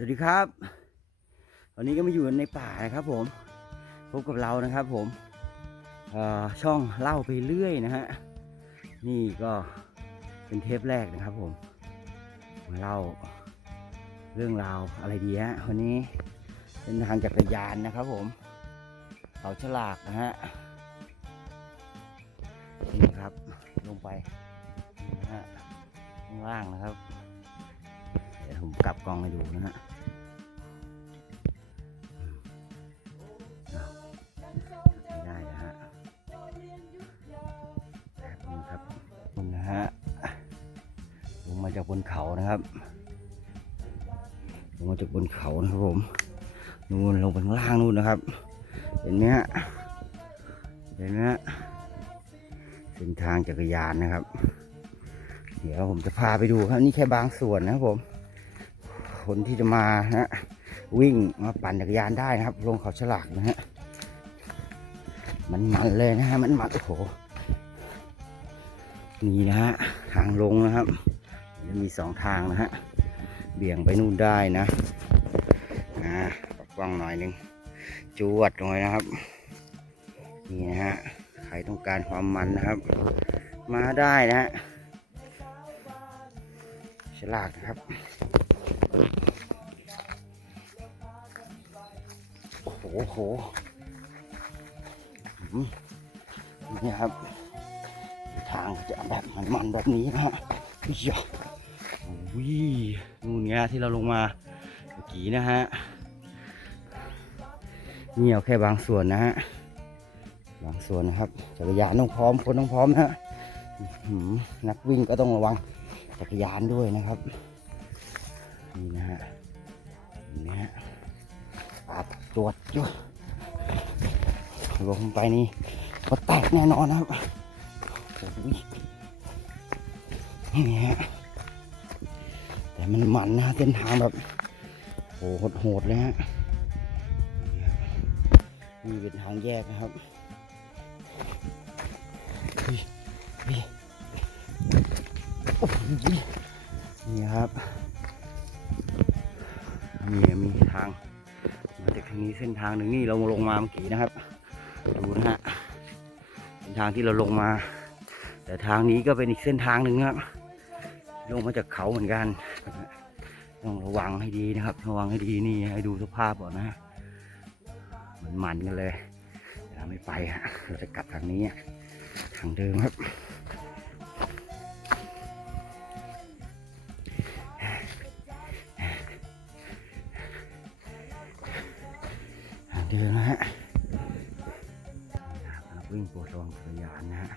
สวัสดีครับ วันนี้ก็มาอยู่ในป่านะครับผม พบกับเรานะครับผมช่องเล่าไปเรื่อยนะฮะ นี่ก็เป็นเทปแรกนะครับผม มาเล่าเรื่องราวอะไรดีฮะวันนี้เป็นทางจักรยานนะครับผมเขาฉลากนะฮะ นี่ครับลงไปนะฮะข้างล่างนะครับ ผมกลับกล้องให้ดูนะฮะไม่ได้นะฮะแป๊บนึงครับนี่นะฮะลงมาจากบนเขานะครับลงมาจากบนเขานะครับผมนู่นลงไปข้างล่างนู่นนะครับ เห็นไหมฮะเห็นไหมฮะเส้นทางจักรยานนะครับ เดี๋ยวผมจะพาไปดูครับนี่แค่บางส่วนนะครับผม คนที่จะมานะฮะวิ่งมาปั่นจักรยานได้นะครับ ลงเขาฉลากนะฮะมันมันเลยนะฮะมันมันโอ้โหนี่นะฮะทางลงนะครับจะมีสองทางนะฮะเบี่ยงไปนู่นได้นะอ่ากว้างหน่อยหนึงจวดลงไปนะครับนี่นะฮะใครต้องการความมันนะครับ มาได้นะฮะฉลากนะครับ โอ้โหโหนี่ครับ ทางจะแบบมันๆแบบนี้นะฮะอุ๊ยอ้ยนู่นไงที่เราลงมาเมื่อกี้นะฮะนี่เอาแค่บางส่วนนะฮะบางส่วนนะครับจักรยานต้องพร้อมคนต้องพร้อมนะฮะนักวิ่งก็ต้องระวังจักรยานด้วยนะครับ นี่นะฮะนี่ฮะปัดจวดจุดลงไปนี่ก็แตกแน่นอนนะครับโอ้ยนี่ฮะแต่มันมันนะเส้นทางแบบโหโหดๆเลยฮะนี่เป็นทางแยกนะครับเฮ้ยเฮ้ยโอ้โหนี่ครับ นี่มีทางมาจากทางนี้เส้นทางหนึ่งนี่เราลงมาเมื่อกี้นะครับดูนะฮะเส้นทางที่เราลงมา แต่ทางนี้ก็เป็นอีกเส้นทางหนึ่งครับลงมาจากเขาเหมือนกันต้องระวังให้ดีนะครับ ระวังให้ดีนี่ให้ดูสภาพก่อนนะฮะมันมันกันเลยเราไม่ไปฮะเราจะกลับทางนี้ทางเดิมครับ เดินนะฮะนี่นะครับนักวิ่งปวดระวังจักรยานนะฮะ